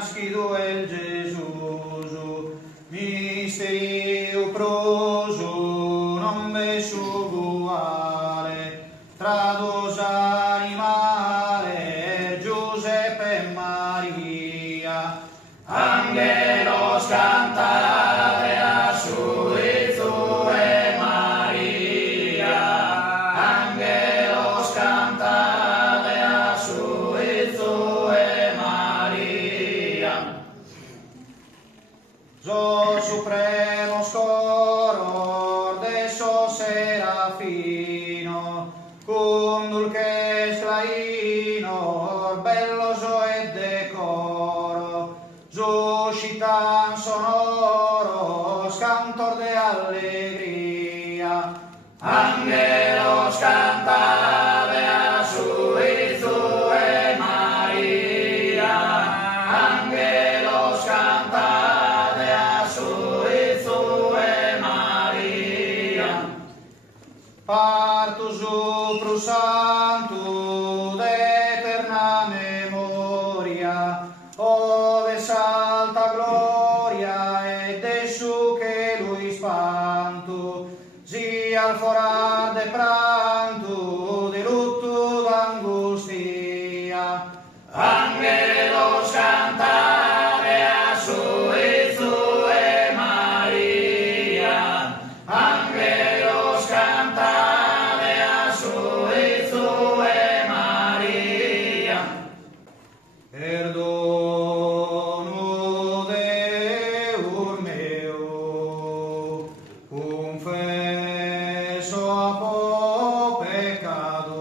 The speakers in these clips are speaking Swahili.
nascido el Gesù, misteri proso, non vesu uguale, tra dos animale, Giuseppe e Maria, angelos cantate a su e Maria, angelos cantate a su e Maria. So supremo Ángelos cantor de alegría, Ángelos cantade a suizue Maria, Ángelos cantade a suizue Maria. partus pro santo de eterna memoria, ove salta gloria e de su che lui spanto, sia al forar de pranto, de lutto d'angustia. Ángelos cantade a suizue Maria, Ángelos cantade a suizue Maria. Perdono Deus meu, confesso a po pecado.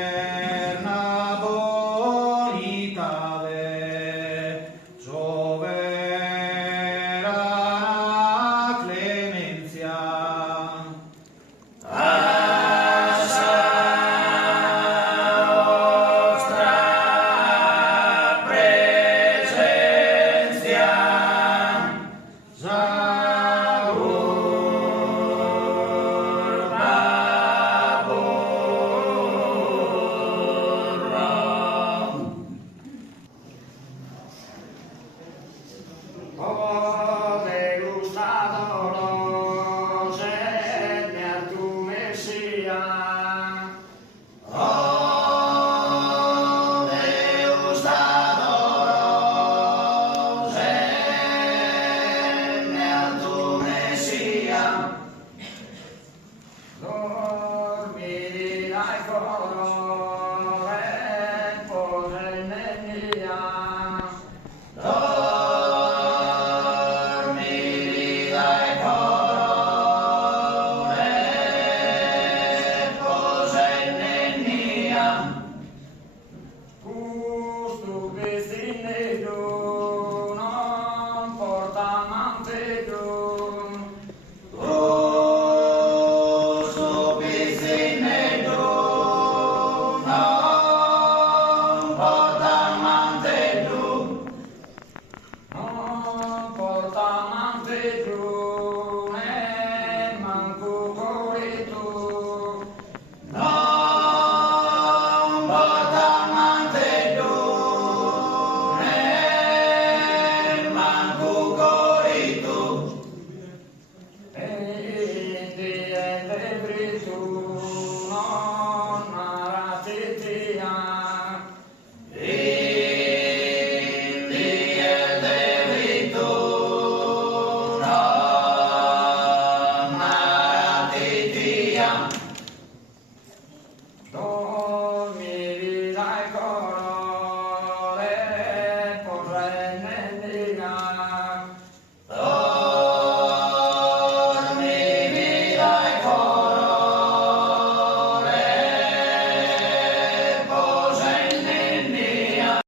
Eterna bonitade, soberana clemencia, Asa vostra presencia, o Deus adoros et tu Messia. Deus adoros et tu Messia. Dormi dai coro et pose nenia. Dormi dai coro et pose nenia. Custo vestinedo non porta mantello. Questo pisinetto non porta mantello. Non porta mantello e manco corretto. Non porta mantello né manco corito. E di brito non aratetia. Indi è debito non aratitia. Don